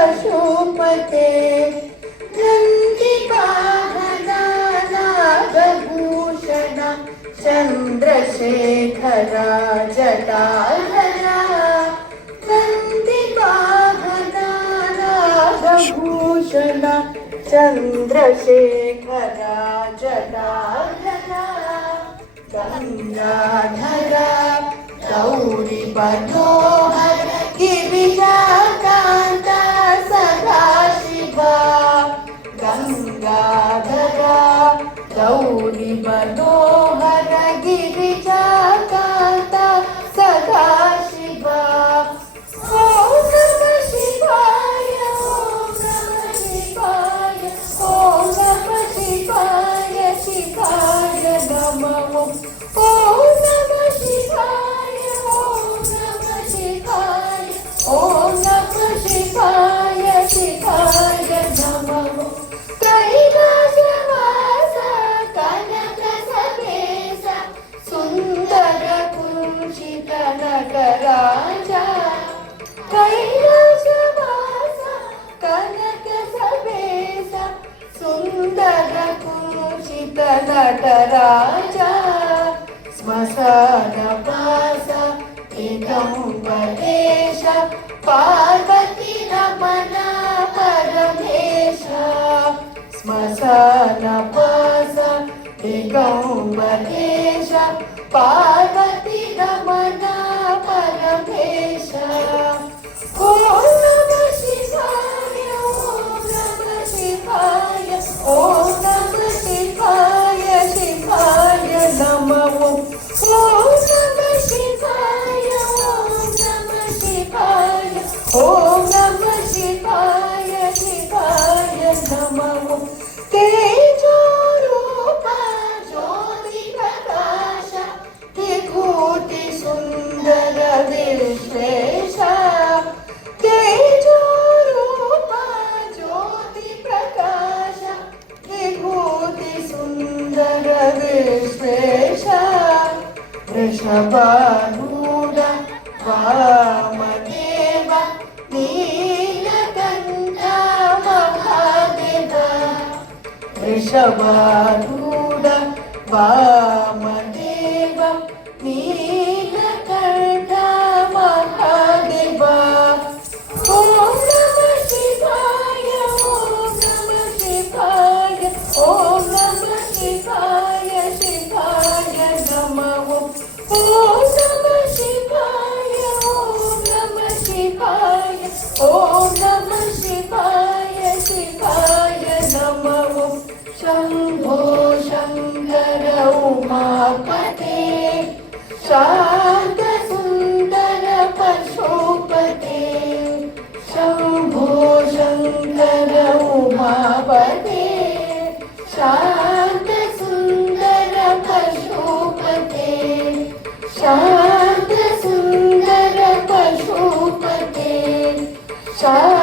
पशुपते नन्दिवाहना नागभूषण चन्द्रशेखरा जटाधरा नन्दिवाहना नागभूषण चन्द्रशेखरा जटाधरा गंगाधरा गौरी मनोहर गिरिजाकान्ता सदाशिवा गंगाधरा गौरी मनोहर गिरिजाकान्ता सदाशिवा ओम नमः शिवाय ओम नमः शिवाय ओम नमः शिवाय शिवाय नमः ओम नमः शिवाय ओम नमः शिवाय ओम नमः शिवाय शिवाय नमः कैलासवास कनकसवेश सुन्दर कुञ्चित नटराजा कैलासवास कनकसवेश सुन्दर कुञ्चित नटराजा श्मशानवास दिगम्बरेश पार्वती रमण परमेश श्मशानवास दिगम्बरेश पार्वती रमण परमेश ओम नमः शिवाय ओम नमः शिवाय ओम नमः शिवाय शिवाय नमः ओम नमः शिवाय ओम नमः शिवाय ओम नमः शिवाय शिवाय नमः तेजोरूप ज्योति प्रकाश विभूति सुन्दर विश्वेश तेजोरूप ज्योति प्रकाश विभूति सुन्दर विश्वेश वृषभारूढ वामदेव नीलकण्ठ महादेव वृषभारूढ वामदेव नीलकण्ठ महादेव ओम नमः शिवाय ओम नमः शिवाय ओम नमः शिवाय शिवाय नमः ओम नमः शिवाय ओम नमः शिवाय ओम नमः शिवाय शिवाय नमः शंभो शंकर उमापते शांत सुंदर पशुपते शंभो शंकर उमापते शांत सुंदर पशुपते शांत सुंदर पशुपते शांत